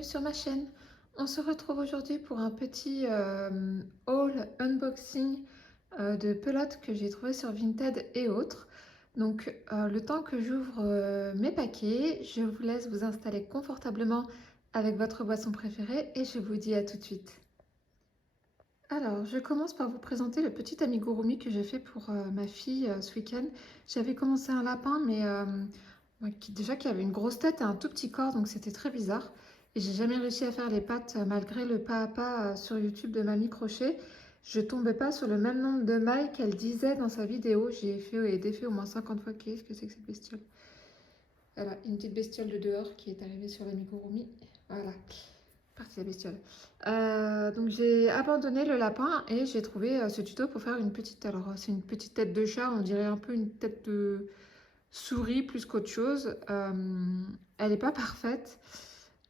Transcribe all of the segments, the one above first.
bienvenue sur ma chaîne. On se retrouve aujourd'hui pour un petit haul unboxing de pelotes que j'ai trouvé sur Vinted et autres. Donc le temps que j'ouvre mes paquets, je vous laisse vous installer confortablement avec votre boisson préférée et je vous dis à tout de suite. Alors, je commence par vous présenter le petit amigurumi que j'ai fait pour ma fille ce week-end. J'avais commencé un lapin, mais ouais, qui avait une grosse tête et un tout petit corps, donc c'était très bizarre. Et j'ai jamais réussi à faire les pattes malgré le pas à pas sur YouTube de Mamie Crochet. Je tombais pas sur le même nombre de mailles qu'elle disait dans sa vidéo. J'ai fait et défait au moins 50 fois. Qu'est-ce que c'est que cette bestiole? Voilà, une petite bestiole de dehors qui est arrivée sur l'amigurumi. Voilà, partie la bestiole. Donc j'ai abandonné le lapin et j'ai trouvé ce tuto pour faire une petite. Alors c'est une petite tête de chat, on dirait un peu une tête de souris plus qu'autre chose. Elle n'est pas parfaite.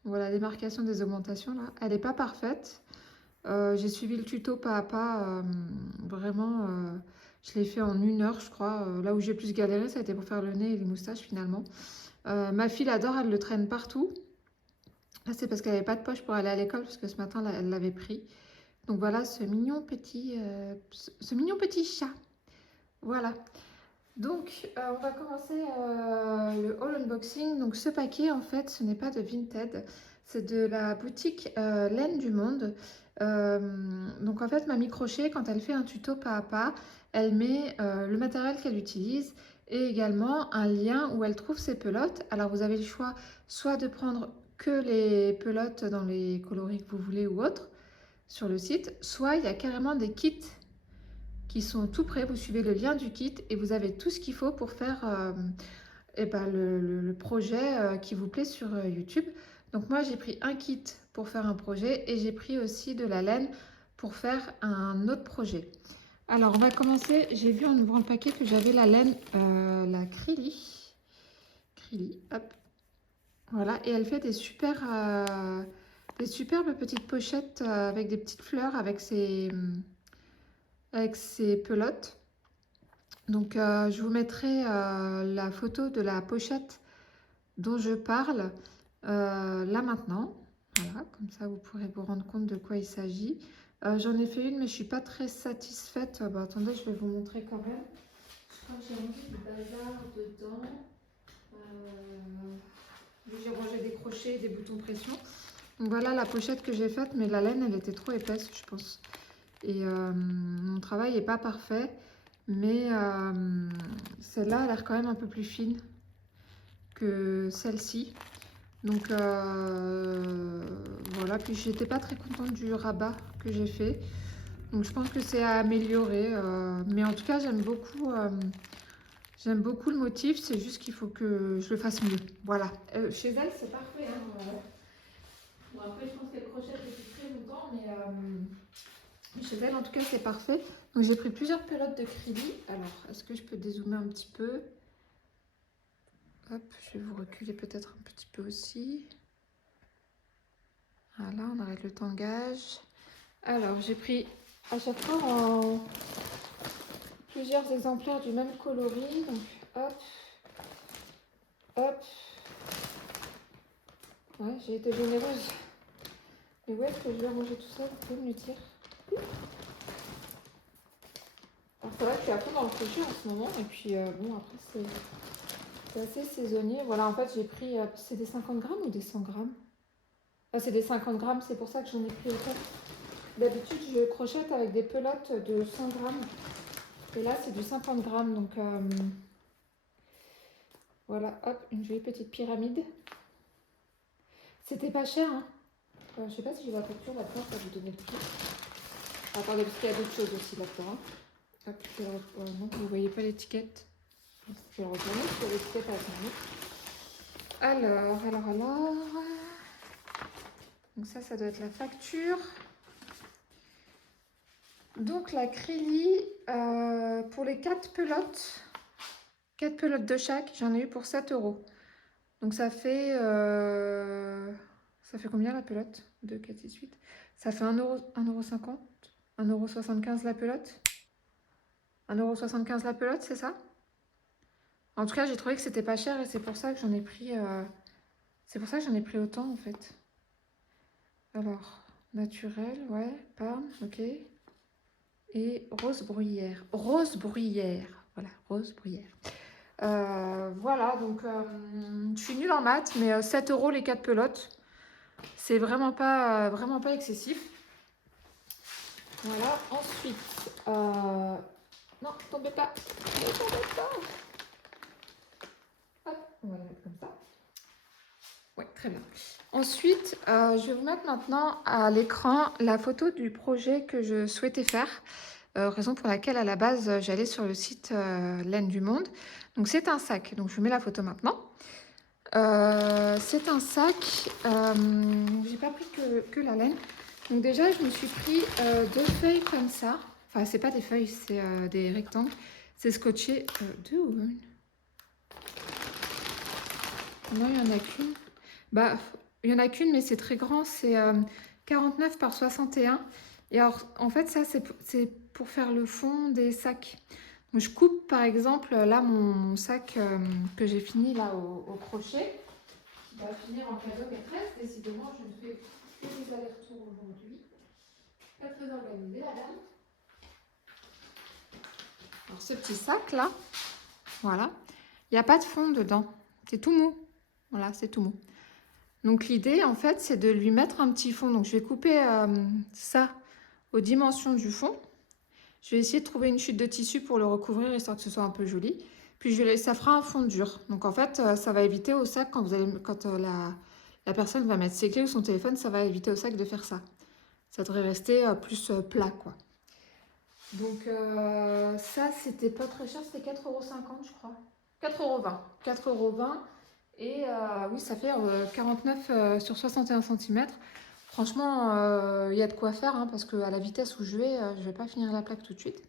Voilà, la démarcation des augmentations là, elle n'est pas parfaite. J'ai suivi le tuto pas à pas. Vraiment, je l'ai fait en 1 heure, je crois. Là où j'ai plus galéré, ça a été pour faire le nez et les moustaches finalement. Ma fille l'adore, elle le traîne partout. Là, c'est parce qu'elle n'avait pas de poche pour aller à l'école, parce que ce matin, là, elle l'avait pris. Donc voilà, ce mignon petit chat. Voilà. Donc, on va commencer le haul unboxing. Donc, ce paquet, en fait, ce n'est pas de Vinted. C'est de la boutique Laine du Monde. Donc, en fait, Mamie Crochet, quand elle fait un tuto pas à pas, elle met le matériel qu'elle utilise et également un lien où elle trouve ses pelotes. Alors, vous avez le choix soit de prendre que les pelotes dans les coloris que vous voulez ou autres sur le site, soit il y a carrément des kits qui sont tout prêts. Vous suivez le lien du kit et vous avez tout ce qu'il faut pour faire le projet qui vous plaît sur YouTube. Donc moi j'ai pris un kit pour faire un projet et j'ai pris aussi de la laine pour faire un autre projet. Alors on va commencer. J'ai vu en ouvrant le paquet que j'avais la laine, la Crilly. Crilly, hop. Voilà, et elle fait des superbes petites pochettes avec des petites fleurs, avec ses pelotes. Donc je vous mettrai la photo de la pochette dont je parle là maintenant. Voilà, comme ça vous pourrez vous rendre compte de quoi il s'agit. J'en ai fait une mais je suis pas très satisfaite. Bah, attendez, je vais vous montrer quand même. Je crois que j'ai rangé du bazar dedans. J'ai rangé des crochets et des boutons pression. Donc voilà la pochette que j'ai faite, mais la laine elle était trop épaisse je pense. Et mon travail n'est pas parfait. Mais celle-là a l'air quand même un peu plus fine que celle-ci. Donc voilà, puis j'étais pas très contente du rabat que j'ai fait. Donc je pense que c'est à améliorer. Mais en tout cas, j'aime beaucoup le motif. C'est juste qu'il faut que je le fasse mieux. Voilà. Chez elle, c'est parfait. Hein, bon, après, je pense qu'elle crochette depuis très longtemps. Mais chez elle, en tout cas, c'est parfait. Donc j'ai pris plusieurs pelotes de Crilly. Alors, est-ce que je peux dézoomer un petit peu? Hop, je vais vous reculer peut-être un petit peu aussi. Voilà, on arrête le tangage. Alors, j'ai pris à chaque fois en plusieurs exemplaires du même coloris. Donc, hop, hop. Ouais, j'ai été généreuse. Mais où est-ce que je vais ranger tout ça? Vous pouvez me le dire? Alors, c'est vrai que c'est un peu dans le crochet en ce moment. Et puis, bon, après, c'est assez saisonnier. Voilà, en fait, j'ai pris... c'est des 50 grammes ou des 100 grammes? Ah, c'est des 50 grammes, c'est pour ça que j'en ai pris autant. D'habitude, je crochette avec des pelotes de 100 grammes. Et là, c'est du 50 grammes. Donc, voilà, hop, une jolie petite pyramide. C'était pas cher, hein. Je sais pas si j'ai la facture là-dedans pour vous donner le prix. Attendez, parce qu'il y a d'autres choses aussi là-dedans. Hop, non, vous voyez pas l'étiquette. Je vais le retourner, parce que l'étiquette a son nom. Alors. Donc ça doit être la facture. Donc la Crilly, pour les 4 pelotes de chaque, j'en ai eu pour 7 €. Donc ça fait combien la pelote? 2, 4, 6, 8. Ça fait 1,50 €, 1,75 € la pelote. 1,75 € la pelote, c'est ça? En tout cas, j'ai trouvé que c'était pas cher et c'est pour ça que j'en ai pris autant en fait. Alors, naturel, ouais, palme, ok. Et rose bruyère. Rose bruyère. Voilà, rose bruyère. Voilà, donc je suis nulle en maths, mais 7 € les 4 pelotes. C'est vraiment pas excessif. Voilà, ensuite, non, tombez pas, ne tombez pas. Hop, on va le mettre comme ça. Oui, très bien. Ensuite, je vais vous mettre maintenant à l'écran la photo du projet que je souhaitais faire. Raison pour laquelle, à la base, j'allais sur le site Laine du Monde. Donc, c'est un sac. Donc, je vous mets la photo maintenant. C'est un sac. J'ai pas pris que la laine. Donc, déjà, je me suis pris 2 feuilles comme ça. Enfin, c'est pas des feuilles, c'est des rectangles. C'est scotché. 2 ou 1? Non, il y en a qu'une. Bah, il y en a qu'une, mais c'est très grand. C'est 49 par 61. Et alors, en fait, ça, c'est pour faire le fond des sacs. Donc, je coupe, par exemple, là, mon sac que j'ai fini là au crochet. Qui va finir en cadeau maîtresse. Décidément, je ne fais que des allers-retours aujourd'hui. Pas très organisée, la dame. Alors, ce petit sac là, voilà. Il n'y a pas de fond dedans. C'est tout mou. Voilà, c'est tout mou. Donc l'idée en fait c'est de lui mettre un petit fond. Donc je vais couper ça aux dimensions du fond. Je vais essayer de trouver une chute de tissu pour le recouvrir histoire que ce soit un peu joli. Puis ça fera un fond dur. Donc en fait ça va éviter au sac quand la personne va mettre ses clés ou son téléphone, ça va éviter au sac de faire ça. Ça devrait rester plus plat quoi. Donc ça c'était pas très cher, c'était 4,50 € je crois. 4,20 €. 4,20 €. Et oui, ça fait 49 sur 61 cm. Franchement, il y a de quoi faire hein, parce qu'à la vitesse où je vais pas finir la plaque tout de suite.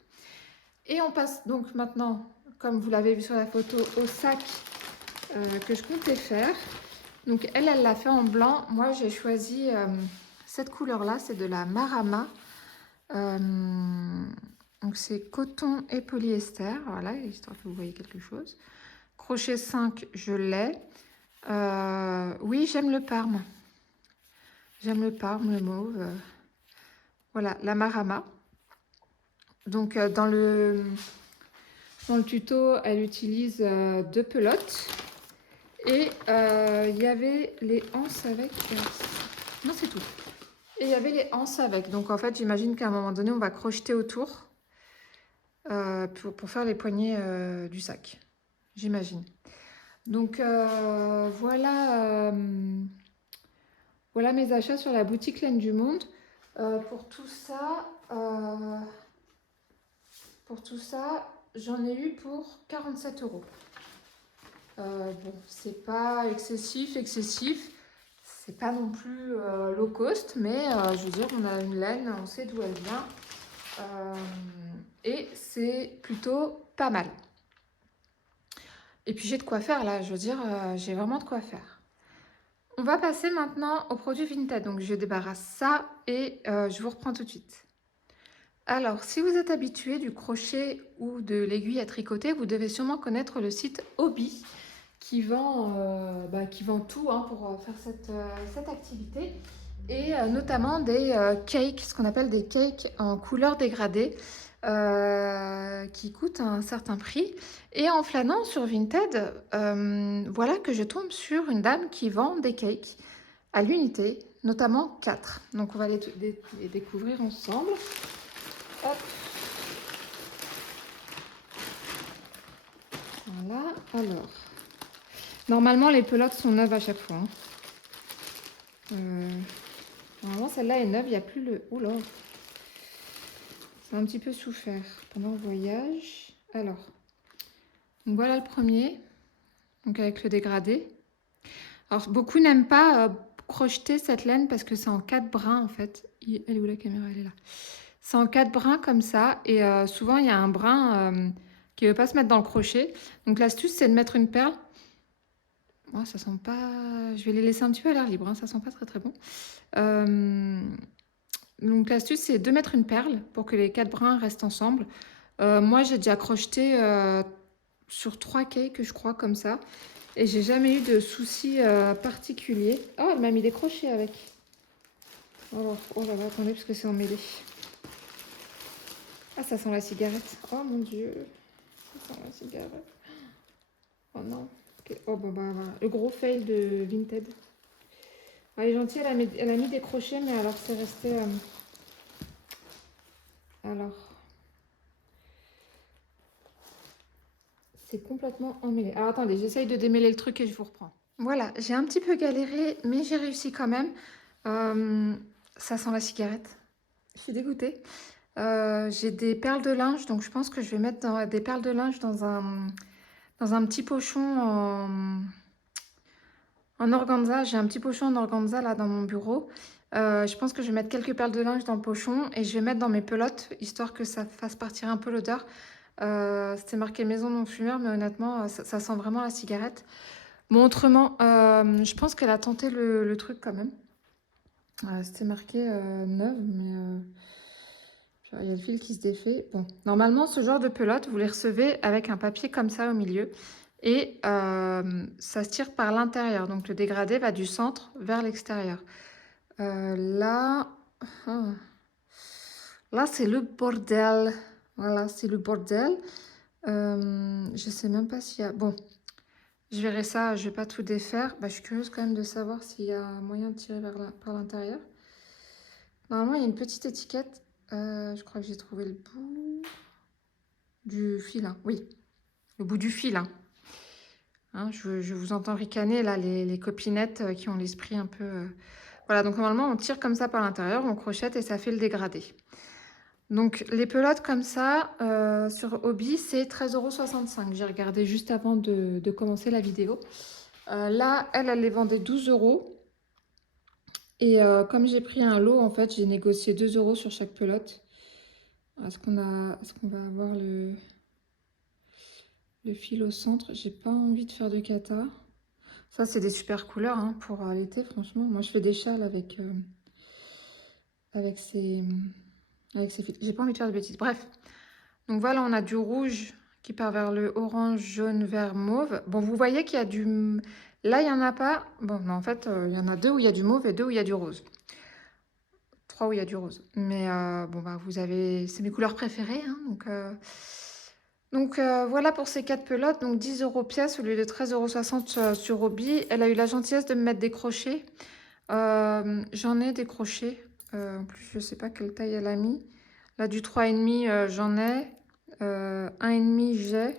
Et on passe donc maintenant, comme vous l'avez vu sur la photo, au sac que je comptais faire. Donc elle l'a fait en blanc. Moi, j'ai choisi cette couleur-là, c'est de la Marama. Donc c'est coton et polyester, voilà, histoire que vous voyez quelque chose. Crochet 5, je l'ai. Oui, j'aime le parme. J'aime le parme, le mauve. Voilà, la Marama. Donc, dans le tuto, elle utilise 2 pelotes. Et il y avait les anses avec. Non, c'est tout. Et il y avait les anses avec. Donc, en fait, j'imagine qu'à un moment donné, on va crocheter autour pour faire les poignées du sac. J'imagine. Donc, voilà. Voilà mes achats sur la boutique Laine du Monde. Pour tout ça, j'en ai eu pour 47 €. Bon, c'est pas excessif. C'est pas non plus low cost, mais je veux dire, on a une laine, on sait d'où elle vient. Et c'est plutôt pas mal. Et puis j'ai de quoi faire là, je veux dire, j'ai vraiment de quoi faire. On va passer maintenant au produit Vinted. Donc je débarrasse ça et je vous reprends tout de suite. Alors, si vous êtes habitué du crochet ou de l'aiguille à tricoter, vous devez sûrement connaître le site Hobby qui vend tout hein, pour faire cette activité. Et notamment des cakes, ce qu'on appelle des cakes en couleur dégradée, qui coûtent un certain prix. Et en flânant sur Vinted, voilà que je tombe sur une dame qui vend des cakes à l'unité, notamment 4. Donc on va les découvrir ensemble. Hop. Voilà, alors. Normalement, les pelotes sont neuves à chaque fois. Hein. Normalement, celle-là est neuve, il n'y a plus le... Oula. C'est un petit peu souffert pendant le voyage. Alors, donc voilà le premier. Donc avec le dégradé. Alors, beaucoup n'aiment pas crocheter cette laine parce que c'est en 4 brins en fait. Elle est où la caméra? Elle est là. C'est en 4 brins comme ça. Et souvent, il y a un brin qui ne veut pas se mettre dans le crochet. Donc l'astuce, c'est de mettre une perle. Oh, ça sent pas... Je vais les laisser un petit peu à l'air libre. Hein. Ça sent pas très très bon. Donc l'astuce, c'est de mettre une perle pour que les 4 brins restent ensemble. Moi, j'ai déjà crocheté sur 3 cakes, je crois, comme ça. Et j'ai jamais eu de soucis particuliers. Oh, elle m'a mis des crochets avec. Alors, oh là là, attendez, parce que c'est emmêlé. Ah, ça sent la cigarette. Oh mon Dieu. Ça sent la cigarette. Oh non. Ok. Oh, bah, voilà. Le gros fail de Vinted. Elle est gentille, elle a mis des crochets, mais alors c'est resté... alors, c'est complètement emmêlé. Alors, attendez, j'essaye de démêler le truc et je vous reprends. Voilà, j'ai un petit peu galéré, mais j'ai réussi quand même. Ça sent la cigarette. Je suis dégoûtée. J'ai des perles de linge, donc je pense que je vais mettre des perles de linge dans un petit pochon en organza. J'ai un petit pochon en organza là dans mon bureau. Je pense que je vais mettre quelques perles de linge dans le pochon et je vais mettre dans mes pelotes, histoire que ça fasse partir un peu l'odeur. C'était marqué maison non fumeur, mais honnêtement, ça sent vraiment la cigarette. Bon, autrement, je pense qu'elle a tenté le truc quand même. C'était marqué neuve, mais il y a le fil qui se défait. Bon, normalement, ce genre de pelote, vous les recevez avec un papier comme ça au milieu. Et ça se tire par l'intérieur. Donc, le dégradé va du centre vers l'extérieur. Là, ah, là c'est le bordel. Voilà, c'est le bordel. Je sais même pas s'il y a... Bon, je verrai ça. Je vais pas tout défaire. Bah, je suis curieuse quand même de savoir s'il y a moyen de tirer par l'intérieur. Normalement, il y a une petite étiquette. Je crois que j'ai trouvé le bout du fil. Hein. Oui, le bout du fil. Hein, je vous entends ricaner, là, les copinettes qui ont l'esprit un peu... Voilà, donc normalement, on tire comme ça par l'intérieur, on crochette et ça fait le dégradé. Donc, les pelotes comme ça, sur Hobby, c'est 13,65 €. J'ai regardé juste avant de commencer la vidéo. Là, elle les vendait 12 €. Et comme j'ai pris un lot, en fait, j'ai négocié 2 € sur chaque pelote. Est-ce qu'on va avoir le fil au centre? J'ai pas envie de faire de cata. Ça, c'est des super couleurs hein, pour l'été, franchement. Moi, je fais des châles avec ces fils. J'ai pas envie de faire de bêtises. Bref. Donc voilà, on a du rouge qui part vers le orange, jaune, vert, mauve. Bon, vous voyez qu'il y a du... Là, il n'y en a pas. Bon, non, en fait, il y en a 2 où il y a du mauve et 2 où il y a du rose. 3 où il y a du rose. Mais bon, bah, vous avez... C'est mes couleurs préférées. Hein, donc voilà pour ces 4 pelotes. Donc 10 € pièce au lieu de 13,60 € sur Hobby. Elle a eu la gentillesse de me mettre des crochets. J'en ai des crochets. En plus, je ne sais pas quelle taille elle a mis. Là, du 3,5, j'en ai. 1,5, j'ai.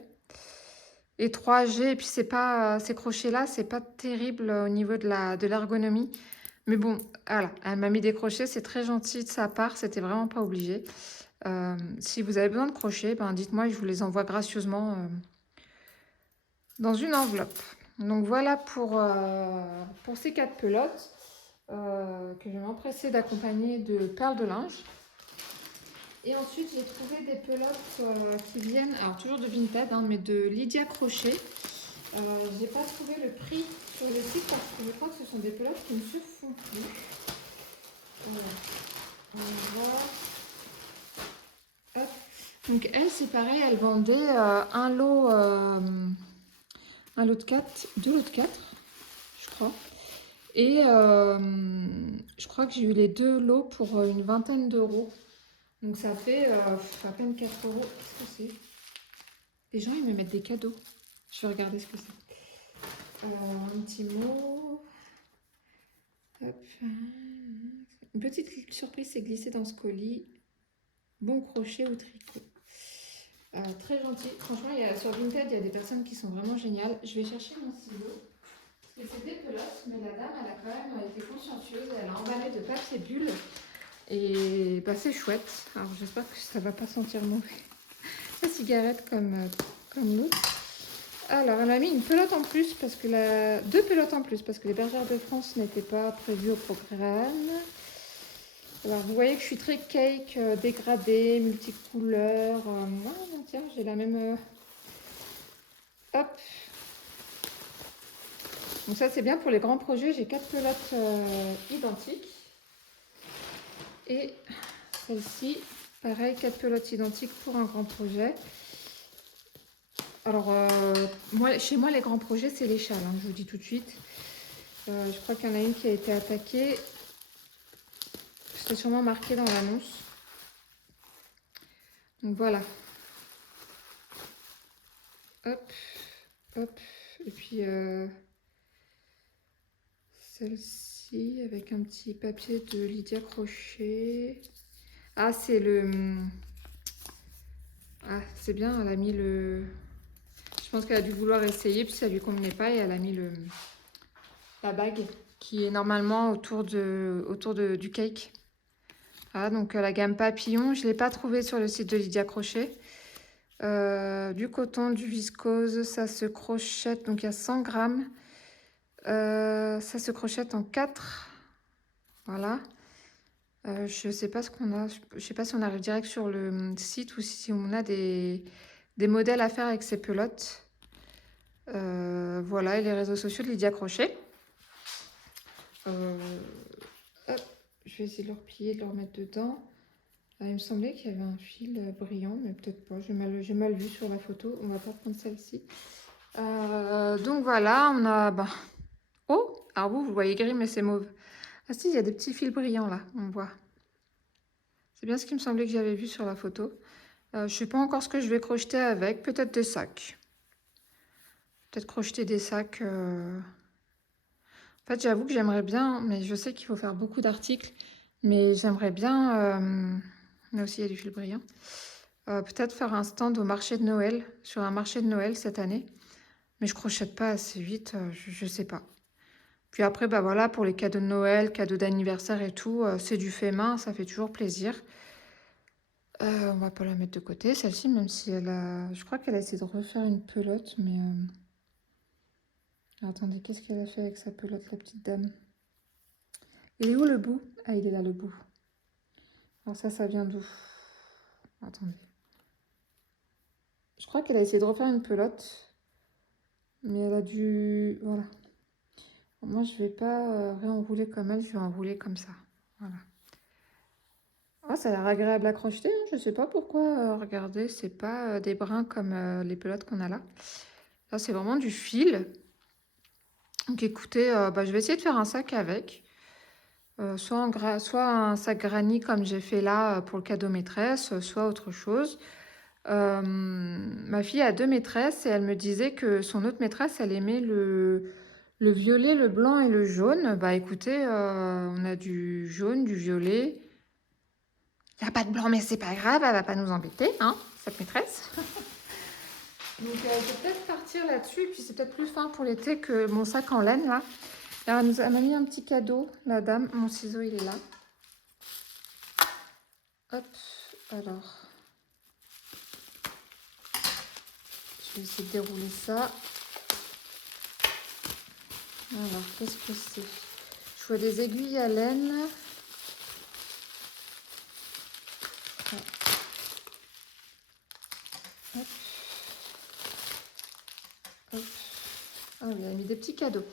Et 3, j'ai. Et puis, c'est pas, ces crochets-là, c'est pas terrible au niveau de l'ergonomie. Mais bon, voilà. Elle m'a mis des crochets. C'est très gentil de sa part. C'était vraiment pas obligé. Si vous avez besoin de crochets, ben, dites-moi et je vous les envoie gracieusement dans une enveloppe. Donc, voilà pour ces 4 pelotes. Que je vais m'empresser d'accompagner de perles de linge. Et ensuite, j'ai trouvé des pelotes qui viennent, alors toujours de Vinted, hein, mais de Lydia Crochet. J'ai pas trouvé le prix sur le site parce que je crois que ce sont des pelotes qui ne se font plus. Voilà. On va... Hop. Donc elle, c'est pareil, elle vendait un lot de 4, 2 lots de 4, je crois. Et je crois que j'ai eu les 2 lots pour une vingtaine d'euros. Donc ça fait à peine 4 €. Qu'est-ce que c'est? Les gens, ils me mettent des cadeaux. Je vais regarder ce que c'est. Un petit mot. Hop. Une petite surprise s'est glissée dans ce colis. Bon crochet ou tricot. Très gentil. Franchement, sur Vinted, il y a des personnes qui sont vraiment géniales. Je vais chercher mon stylo. Parce que c'est des pelotes, mais la dame, elle a quand même été consciencieuse. Elle a emballé de papier bulle. Et bah, c'est chouette. Alors j'espère que ça va pas sentir mauvais. La cigarette comme l'autre. Alors elle m'a mis une pelote en plus parce que 2 pelotes en plus parce que les bergères de France n'étaient pas prévues au programme. Alors vous voyez que je suis très cake, dégradée, multicouleur. Ah, tiens, j'ai la même. Hop. Donc ça c'est bien pour les grands projets. J'ai 4 pelotes identiques. Et celle-ci, pareil, 4 pelotes identiques pour un grand projet. Alors, chez moi, les grands projets, c'est les châles, hein, je vous dis tout de suite. Je crois qu'il y en a une qui a été attaquée. c'est sûrement marqué dans l'annonce. Donc voilà. Hop, hop. Et puis celle-ci avec un petit papier de Lydia Crochet. Ah, c'est le... Ah, c'est bien, elle a mis le... Je pense qu'elle a dû vouloir essayer, puis ça lui convenait pas, et elle a mis la bague qui est normalement autour du cake. Voilà, donc la gamme papillon, je ne l'ai pas trouvé sur le site de Lydia Crochet. Du coton, du viscose, ça se crochette, donc il y a 100 grammes. Ça se crochette en 4. Voilà. Je sais pas ce qu'on a. Je sais pas si on arrive direct sur le site ou si on a des modèles à faire avec ces pelotes. Voilà, et les réseaux sociaux de Lydia Crochet. Hop, je vais essayer de le replier, de le remettre dedans. Il me semblait qu'il y avait un fil brillant, mais peut-être pas. J'ai mal vu sur la photo. On va pas prendre celle-ci. Donc voilà, on a... Bah... Oh, alors vous voyez gris, mais c'est mauve. Ah si, il y a des petits fils brillants là, on voit. C'est bien ce qui me semblait que j'avais vu sur la photo. Je ne sais pas encore ce que je vais crocheter avec. Peut-être des sacs. Peut-être crocheter des sacs. En fait, j'avoue que j'aimerais bien, mais je sais qu'il faut faire beaucoup d'articles. Mais j'aimerais bien... Là aussi, il y a du fil brillant. Peut-être faire un stand au marché de Noël, sur un marché de Noël cette année. Mais je crochette pas assez vite, je sais pas. Puis après, bah voilà, pour les cadeaux de Noël, cadeaux d'anniversaire et tout, c'est du fait main, ça fait toujours plaisir. On va pas la mettre de côté, celle-ci, même si elle a... Je crois qu'elle a essayé de refaire une pelote, mais... Attendez, qu'est-ce qu'elle a fait avec sa pelote, la petite dame? Il est où le bout? Ah, il est là, le bout. Alors ça vient d'où? Attendez. Je crois qu'elle a essayé de refaire une pelote, mais elle a dû... Voilà. Moi, je vais pas réenrouler comme elle, je vais enrouler comme ça. Voilà. Ah, ça a l'air agréable à crocheter, hein. Je sais pas pourquoi. Regardez, c'est pas des brins comme les pelotes qu'on a là. Là, c'est vraiment du fil. Donc écoutez, bah, je vais essayer de faire un sac avec. Soit un sac granny comme j'ai fait là pour le cadeau maîtresse, soit autre chose. Ma fille a 2 maîtresses et elle me disait que son autre maîtresse, elle aimait le violet, le blanc et le jaune. Bah écoutez, on a du jaune, du violet. Il n'y a pas de blanc, mais c'est pas grave, elle va pas nous embêter, hein, cette maîtresse. Donc je vais peut-être partir là-dessus, puis c'est peut-être plus fin pour l'été que mon sac en laine là. Alors, elle m'a mis un petit cadeau, la dame. Mon ciseau, il est là. Hop, alors. Je vais essayer de dérouler ça. Alors, qu'est-ce que c'est? Je vois des aiguilles à laine. Hop. Hop. Ah oui, elle a mis des petits cadeaux.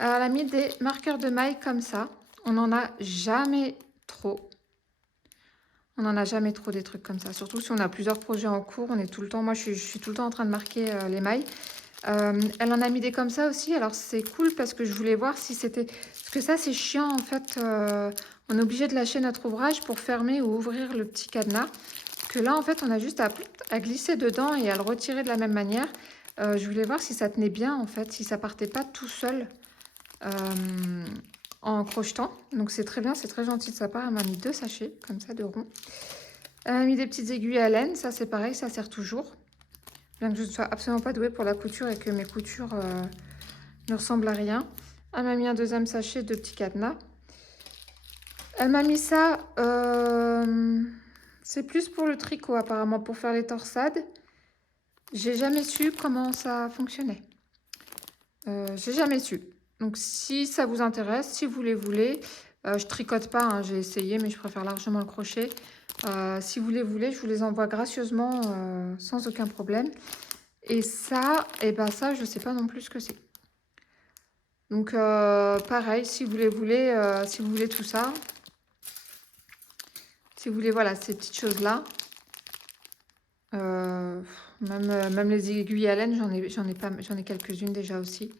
Alors, elle a mis des marqueurs de mailles comme ça. On n'en a jamais trop. On n'en a jamais trop des trucs comme ça. Surtout si on a plusieurs projets en cours. On est tout le temps... Moi, je suis tout le temps en train de marquer les mailles. Elle en a mis des comme ça aussi. Alors, c'est cool parce que je voulais voir si c'était... Parce que ça, c'est chiant, en fait. On est obligé de lâcher notre ouvrage pour fermer ou ouvrir le petit cadenas. Que là, en fait, on a juste à glisser dedans et à le retirer de la même manière. Je voulais voir si ça tenait bien, en fait. Si ça partait pas tout seul en crochetant. Donc, c'est très bien. C'est très gentil de sa part. Elle m'a mis 2 sachets, comme ça, de ronds. Elle m'a mis des petites aiguilles à laine. Ça, c'est pareil. Ça sert toujours. Bien que je ne sois absolument pas douée pour la couture et que mes coutures ne ressemblent à rien. Elle m'a mis un 2e sachet de petits cadenas. Elle m'a mis ça, c'est plus pour le tricot apparemment, pour faire les torsades. J'ai jamais su comment ça fonctionnait. J'ai jamais su. Donc si ça vous intéresse, si vous les voulez, je tricote pas, hein, j'ai essayé, mais je préfère largement le crochet. Si vous les voulez, je vous les envoie gracieusement sans aucun problème. Et ça, ça, je sais pas non plus ce que c'est. Donc pareil, si vous les voulez, si vous voulez tout ça, si vous voulez, voilà, ces petites choses-là, même les aiguilles à laine, j'en ai quelques-unes déjà aussi.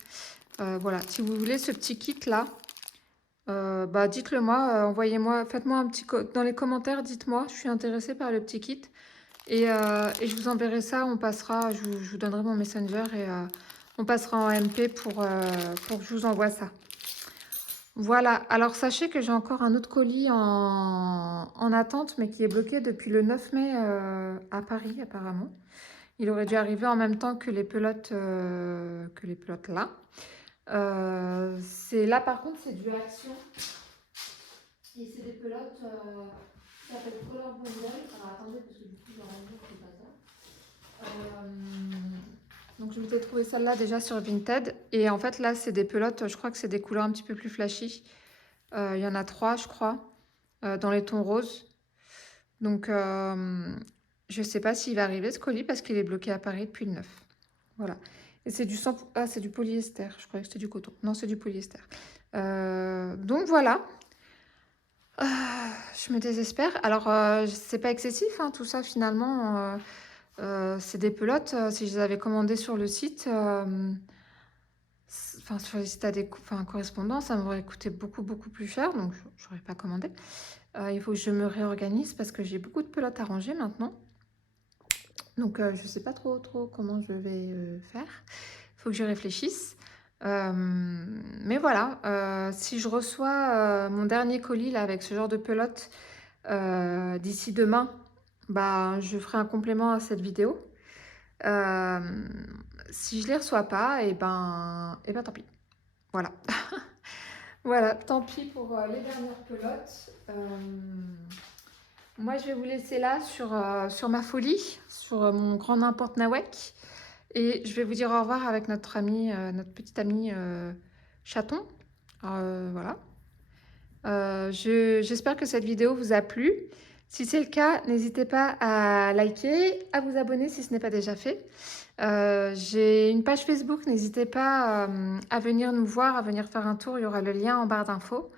Voilà, si vous voulez ce petit kit-là, Bah, dites-le moi, envoyez-moi, faites-moi un petit dans les commentaires, dites-moi, je suis intéressée par le petit kit. Et je vous enverrai ça, on passera, je vous donnerai mon Messenger et on passera en MP pour que je vous envoie ça. Voilà, alors sachez que j'ai encore un autre colis en attente, mais qui est bloqué depuis le 9 mai à Paris apparemment. Il aurait dû arriver en même temps que les pelotes là. C'est là par contre, c'est du Action. Et c'est des pelotes qui s'appellent Color Bundle. Alors attendez, parce que du coup, j'ai rendu que c'est pas ça. Donc je m'étais trouvé celle-là déjà sur Vinted. Et en fait, là, c'est des pelotes, je crois que c'est des couleurs un petit peu plus flashy. Il y en a 3, je crois, dans les tons roses. Donc, je ne sais pas s'il va arriver ce colis parce qu'il est bloqué à Paris depuis le 9. Voilà. Et c'est du 100... Ah, c'est du polyester. Je croyais que c'était du coton. Non, c'est du polyester. Donc voilà. Je me désespère. Alors, c'est pas excessif, hein, tout ça finalement. C'est des pelotes. Si je les avais commandées sur le site, enfin sur les sites correspondants, ça m'aurait coûté beaucoup beaucoup plus cher. Donc, j'aurais pas commandé. Il faut que je me réorganise parce que j'ai beaucoup de pelotes à ranger maintenant. Donc, je sais pas trop comment je vais faire. Il faut que je réfléchisse. Mais voilà, si je reçois mon dernier colis là, avec ce genre de pelote d'ici demain, bah, je ferai un complément à cette vidéo. Si je ne les reçois pas, et ben tant pis. Voilà. Voilà, tant pis pour les dernières pelotes. Moi, je vais vous laisser là sur ma folie, sur mon grand n'importe Nawek. Et je vais vous dire au revoir avec notre ami, notre petit ami chaton. Voilà. J'espère que cette vidéo vous a plu. Si c'est le cas, n'hésitez pas à liker, à vous abonner si ce n'est pas déjà fait. J'ai une page Facebook, n'hésitez pas à venir nous voir, à venir faire un tour. Il y aura le lien en barre d'infos.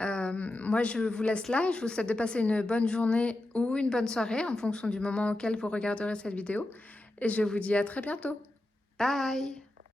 Moi, je vous laisse là. Je vous souhaite de passer une bonne journée ou une bonne soirée en fonction du moment auquel vous regarderez cette vidéo. Et je vous dis à très bientôt. Bye!